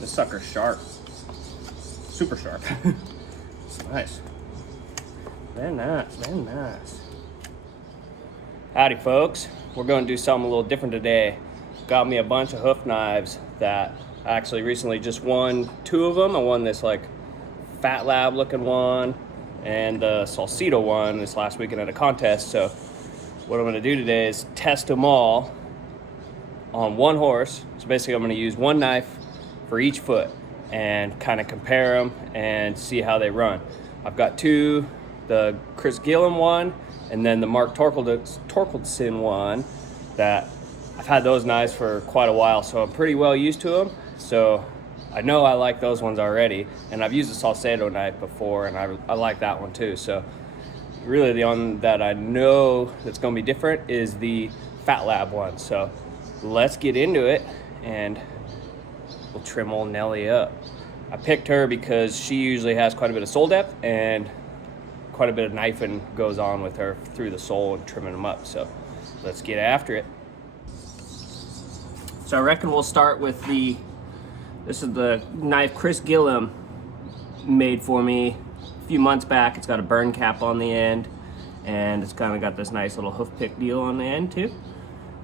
This sucker's sharp. Super sharp. Nice. Very nice, very nice. Howdy folks. We're going to do something a little different today. Got me a bunch of hoof knives that I actually recently just won 2 of them. I won this like Fat Lab looking one and the Alsado one this last weekend at a contest. So what I'm going to do today is test them all on one horse. So basically I'm going to use one knife for each foot and kind of compare them and see how they run. I've got 2, the Chris Gillum one and then the Mark Torkeldsen one that I've had those knives for quite a while, so I'm pretty well used to them. So I know I like those ones already, and I've used the Alsado knife before, and I like that one too. So really the one that I know that's gonna be different is the Fat Lab one. So let's get into it, and we'll trim old Nelly up. I picked her because she usually has quite a bit of sole depth, and quite a bit of knifing goes on with her through the sole and trimming them up. So let's get after it. So I reckon we'll start with this is the knife Chris Gillum made for me a few months back. It's got a burn cap on the end, and it's kind of got this nice little hoof pick deal on the end too.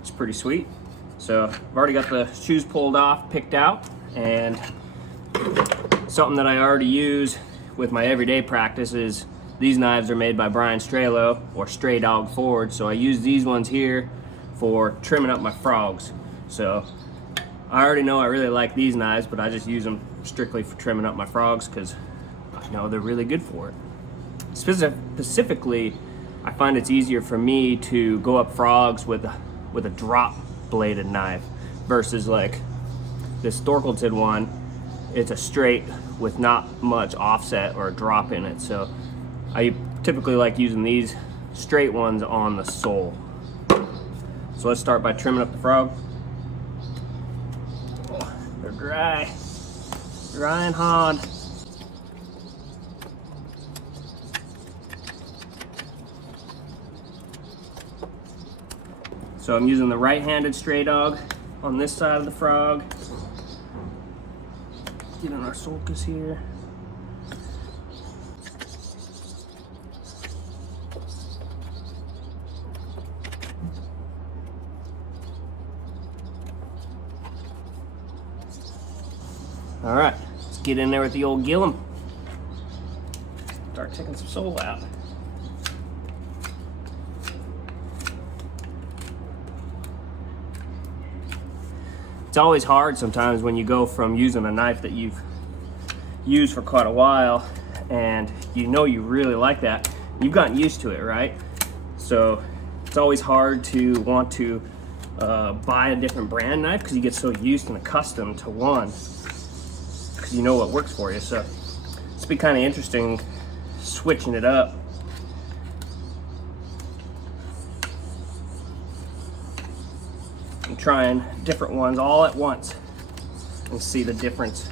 It's pretty sweet. So I've already got the shoes pulled off, picked out, and something that I already use with my everyday practice is these knives are made by Brian Strelo or Stray Dog Forge. So I use these ones here for trimming up my frogs. So I already know I really like these knives, but I just use them strictly for trimming up my frogs because I know they're really good for it. Specifically, I find it's easier for me to go up frogs with a drop bladed knife versus like this Torkeldsen one. It's a straight with not much offset or a drop in it. So I typically like using these straight ones on the sole. So let's start by trimming up the frog. They're dry and hard. So I'm using the right-handed stray dog on this side of the frog. Getting our sulcus here. All right, let's get in there with the old Gillum. Start taking some sole out. It's always hard sometimes when you go from using a knife that you've used for quite a while and you know you really like that. You've gotten used to it, right? So it's always hard to want to buy a different brand knife because you get so used and accustomed to one. You know what works for you. So it's been kind of interesting switching it up. And trying different ones all at once and see the difference.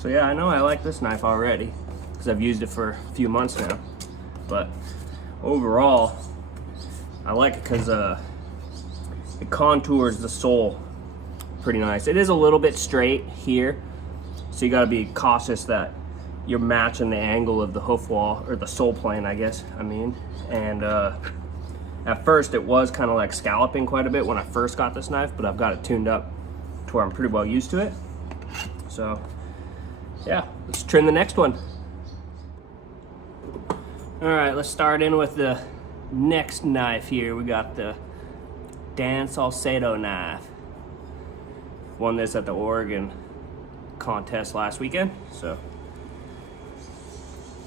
So yeah, I know I like this knife already because I've used it for a few months now, but overall I like it because it contours the sole pretty nice. It is a little bit straight here, so you got to be cautious that you're matching the angle of the hoof wall, or the sole plane I guess I mean. And at first it was kind of like scalloping quite a bit when I first got this knife, but I've got it tuned up to where I'm pretty well used to it. So yeah, let's trim the next one. All right, let's start in with the next knife here. We got the Dan Alsado knife. Won this at the Oregon contest last weekend, so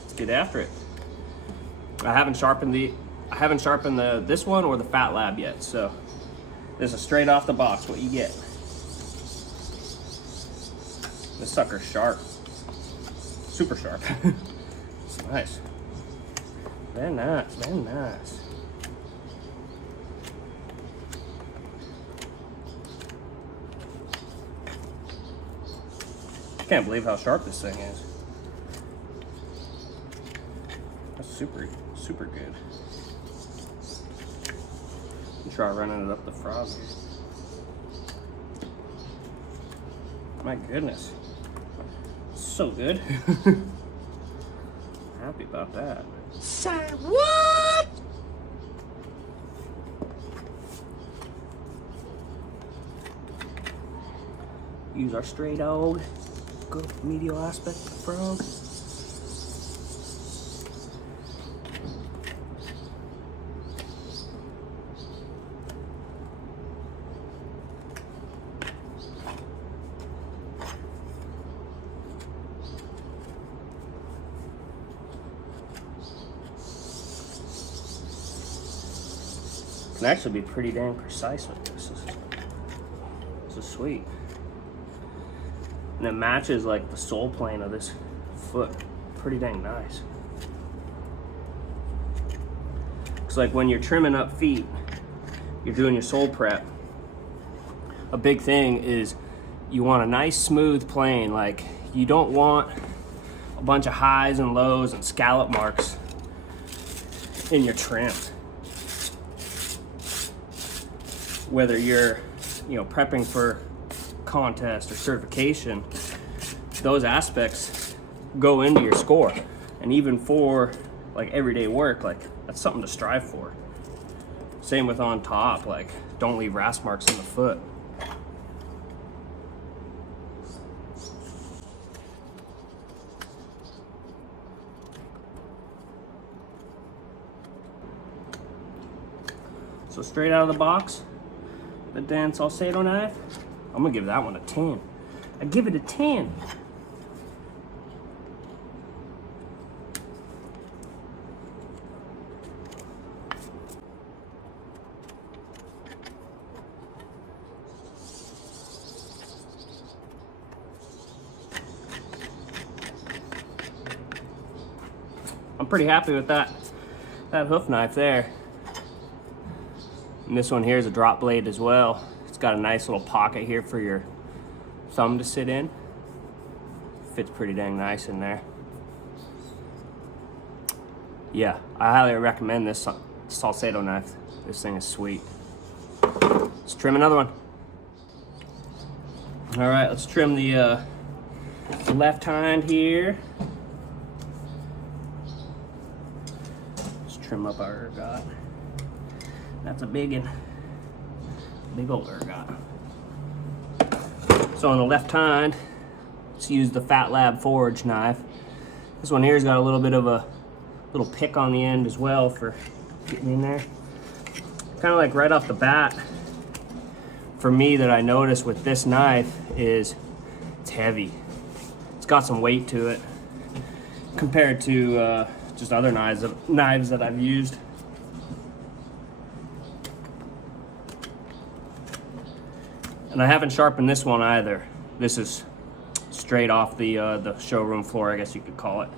let's get after it. I haven't sharpened this one or the Fat Lab yet, so this is straight off the box what you get. This sucker's sharp. Super sharp. It's nice. Very nice, very nice. can't believe how sharp this thing is. That's super, super good. Try running it up the frog here. My goodness. So good. Happy about that. Say what? Use our stray dog. Go medial aspect of the frog. Can actually be pretty dang precise with this. This is sweet. And it matches like the sole plane of this foot pretty dang nice. It's like when you're trimming up feet, you're doing your sole prep, a big thing is you want a nice smooth plane. Like you don't want a bunch of highs and lows and scallop marks in your trims. Whether you're, prepping for contest or certification, those aspects go into your score. And even for like everyday work, like that's something to strive for. Same with on top, like don't leave rasp marks in the foot. So straight out of the box, the Dan Alsado knife, I'm gonna give that one a 10. I give it a 10. I'm pretty happy with that hoof knife there. And this one here is a drop blade as well. It's got a nice little pocket here for your thumb to sit in. Fits pretty dang nice in there. Yeah, I highly recommend this Alsado knife. This thing is sweet. Let's trim another one. All right, let's trim the left hind here. Let's trim up our ergot. That's a big one. Big old ergot. So on the left hind, let's use the fat Lab Forage knife. This one here's got a little bit of a little pick on the end as well for getting in there. Kind of like right off the bat, for me that I noticed with this knife is it's heavy. It's got some weight to it compared to just other knives that I've used. And I haven't sharpened this one either. This is straight off the showroom floor, I guess you could call it.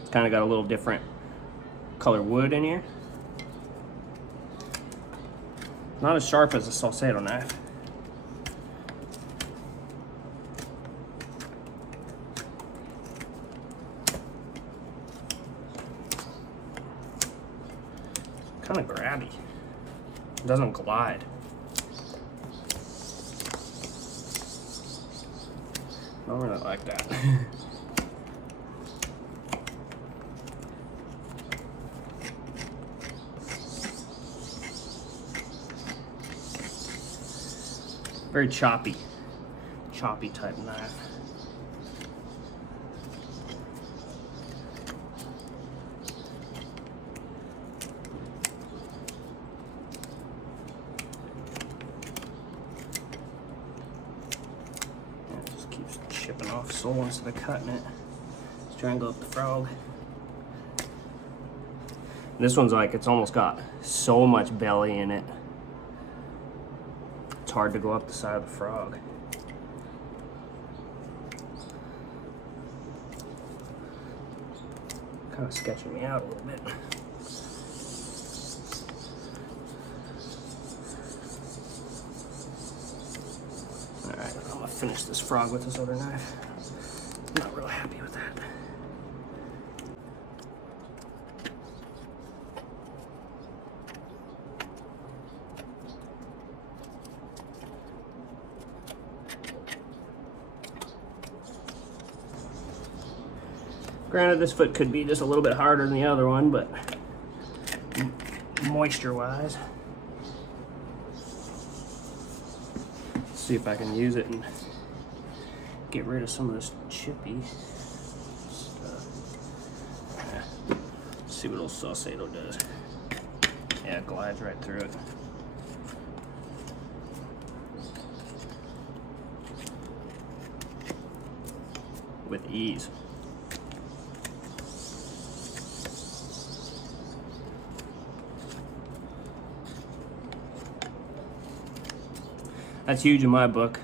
It's kind of got a little different color wood in here. Not as sharp as a Alsado knife. Kind of grabby. It doesn't glide. I don't really like that. Very choppy type knife. Chipping off sole instead of cutting it. Let's strangle up the frog. This one's like, it's almost got so much belly in it. It's hard to go up the side of the frog. Kind of sketching me out a little bit. Alright, I'm gonna finish this frog with this other knife. Granted, this foot could be just a little bit harder than the other one, but moisture-wise. See if I can use it and get rid of some of this chippy stuff. Yeah. See what old Alsado does. Yeah, it glides right through it. With ease. That's huge in my book.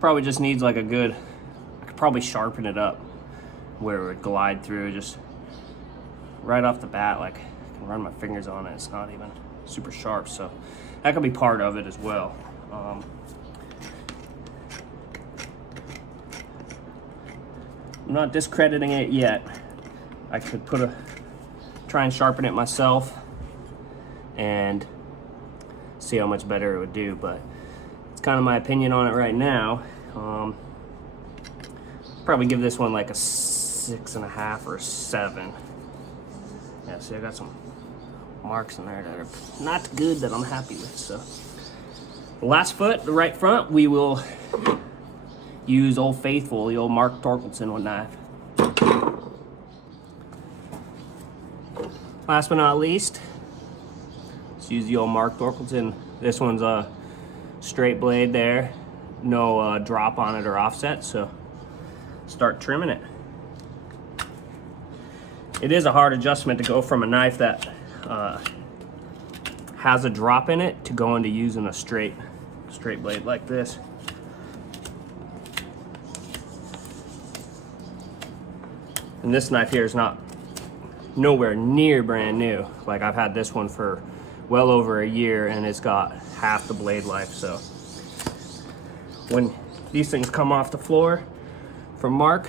Probably just needs like a good, I could probably sharpen it up where it would glide through just right off the bat. Like I can run my fingers on it, it's not even super sharp, so that could be part of it as well. I'm not discrediting it yet. I could try and sharpen it myself and see how much better it would do, but it's kind of my opinion on it right now. Probably give this one like a 6.5 or a 7. Yeah, see, I got some marks in there that are not good that I'm happy with. So the last foot, the right front, we will use Old Faithful, the old Mark Torkelson knife. Last but not least, let's use the old Mark Torkelson. This one's a straight blade there, no drop on it or offset, so start trimming it. It is a hard adjustment to go from a knife that has a drop in it to go into using a straight blade like this. And this knife here is nowhere near brand new. Like I've had this one for well over a year and it's got half the blade life. So when these things come off the floor from Mark,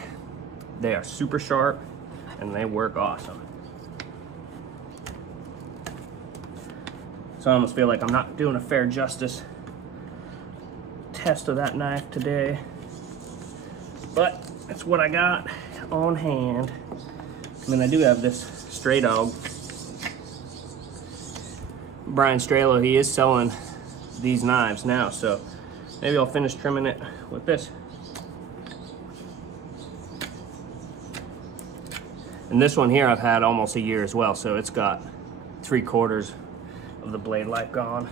they are super sharp and they work awesome. So I almost feel like I'm not doing a fair justice test of that knife today, but that's what I got on hand. And then I do have this stray dog. Brian Strelo, he is selling these knives now, so maybe I'll finish trimming it with this. And this one here I've had almost a year as well, so it's got 3/4 of the blade life gone.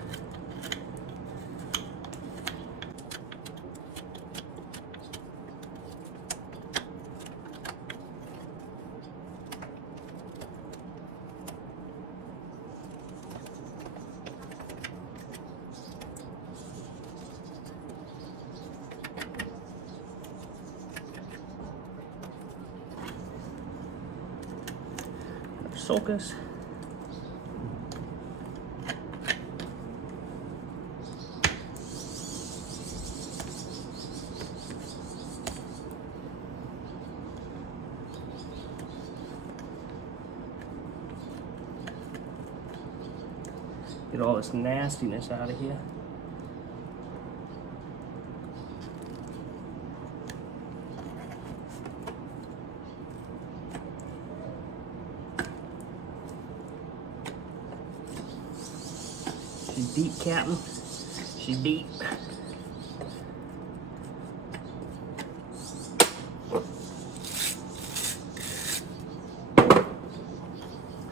Sulcus. Get all this nastiness out of here. She's deep, Captain. She's deep.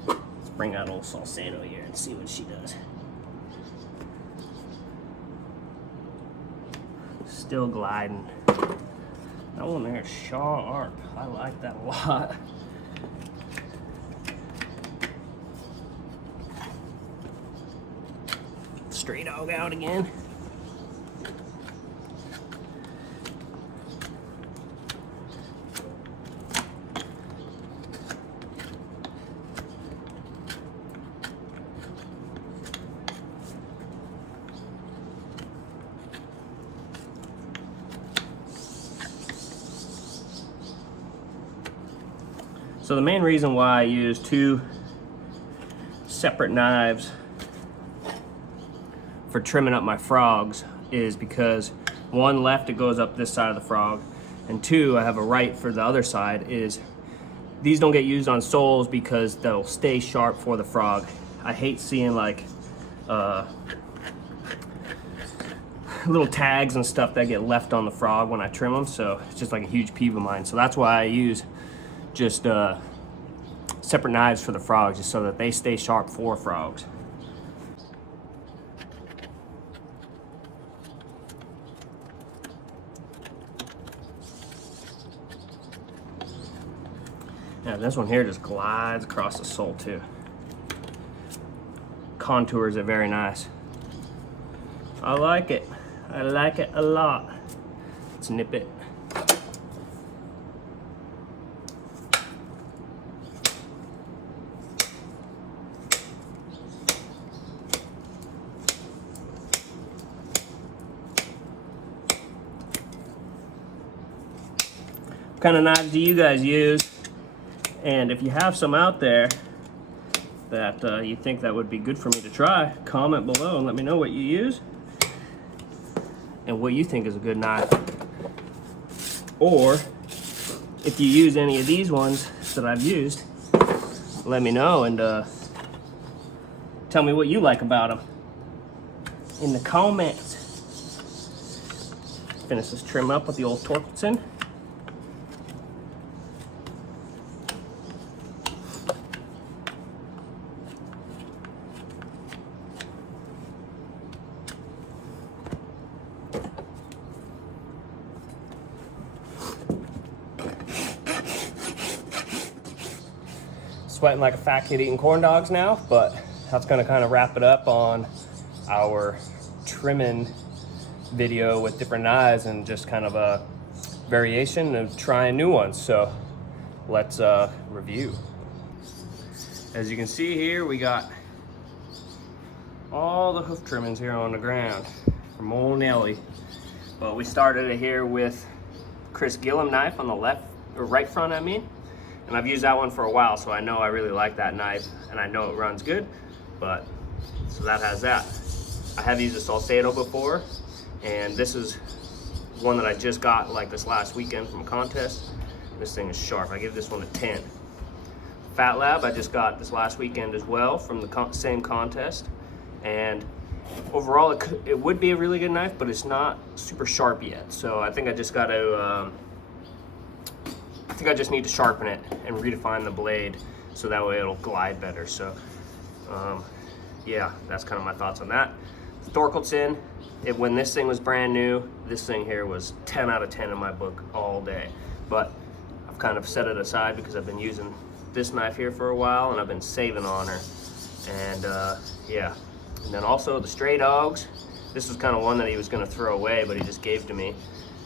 Let's bring out old Alsado here and see what she does. Still gliding. That one there is sharp. I like that a lot. Stray dog out again. So the main reason why I use 2 separate knives for trimming up my frogs is because one left, it goes up this side of the frog, and 2, I have a right for the other side. Is these don't get used on soles because they'll stay sharp for the frog. I hate seeing like little tags and stuff that get left on the frog when I trim them, so it's just like a huge peeve of mine. So that's why I use just separate knives for the frogs, just so that they stay sharp for frogs. Yeah, this one here just glides across the sole too. Contours it very nice. I like it. I like it a lot. Let's nip it. What kind of knives do you guys use? And if you have some out there that you think that would be good for me to try, comment below and let me know what you use and what you think is a good knife. Or if you use any of these ones that I've used, let me know and tell me what you like about them in the comments. Finish this trim up with the old Torkelson. Sweating like a fat kid eating corn dogs now, but that's gonna kind of wrap it up on our trimming video with different knives and just kind of a variation of trying new ones. So let's review. As you can see here, we got all the hoof trimmings here on the ground from old Nelly. But we started it here with Chris Gillum knife on the left, or right front, I mean. And I've used that one for a while, so I know I really like that knife, and I know it runs good, but, so that has that. I have used this Alsado before, and this is one that I just got like this last weekend from a contest. This thing is sharp. I give this one a 10. Fat Lab I just got this last weekend as well from the same contest, and overall it would be a really good knife, but it's not super sharp yet. So I think I just got to I just need to sharpen it and redefine the blade so that way it'll glide better. So yeah, that's kind of my thoughts on that. Torkelson, when this thing was brand new, this thing here was 10 out of 10 in my book all day. But I've kind of set it aside because I've been using this knife here for a while and I've been saving on her. And yeah, and then also the Stray Dogs. This was kind of one that he was going to throw away, but he just gave to me.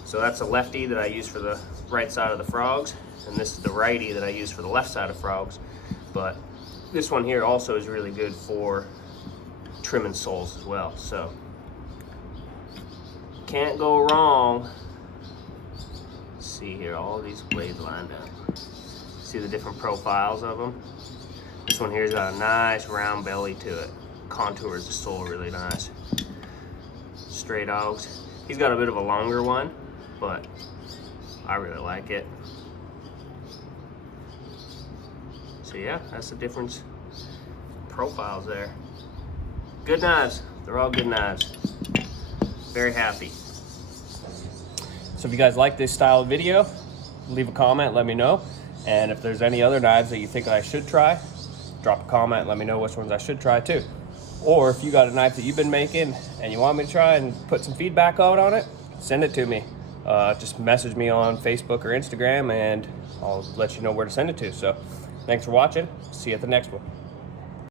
So that's a lefty that I use for the right side of the frogs, and this is the righty that I use for the left side of frogs. But this one here also is really good for trimming soles as well. So can't go wrong. Let's see here, all these blades lined up. See the different profiles of them? This one here's got a nice round belly to it. Contours the sole really nice. Stray Dogs. He's got a bit of a longer one, but I really like it. So yeah, that's the difference. Profiles there. Good knives. They're all good knives. Very happy. So if you guys like this style of video, leave a comment, let me know. And if there's any other knives that you think I should try, drop a comment and let me know which ones I should try too. Or if you got a knife that you've been making and you want me to try and put some feedback out on it, send it to me. Just message me on Facebook or Instagram and I'll let you know where to send it to. So thanks for watching. See you at the next one.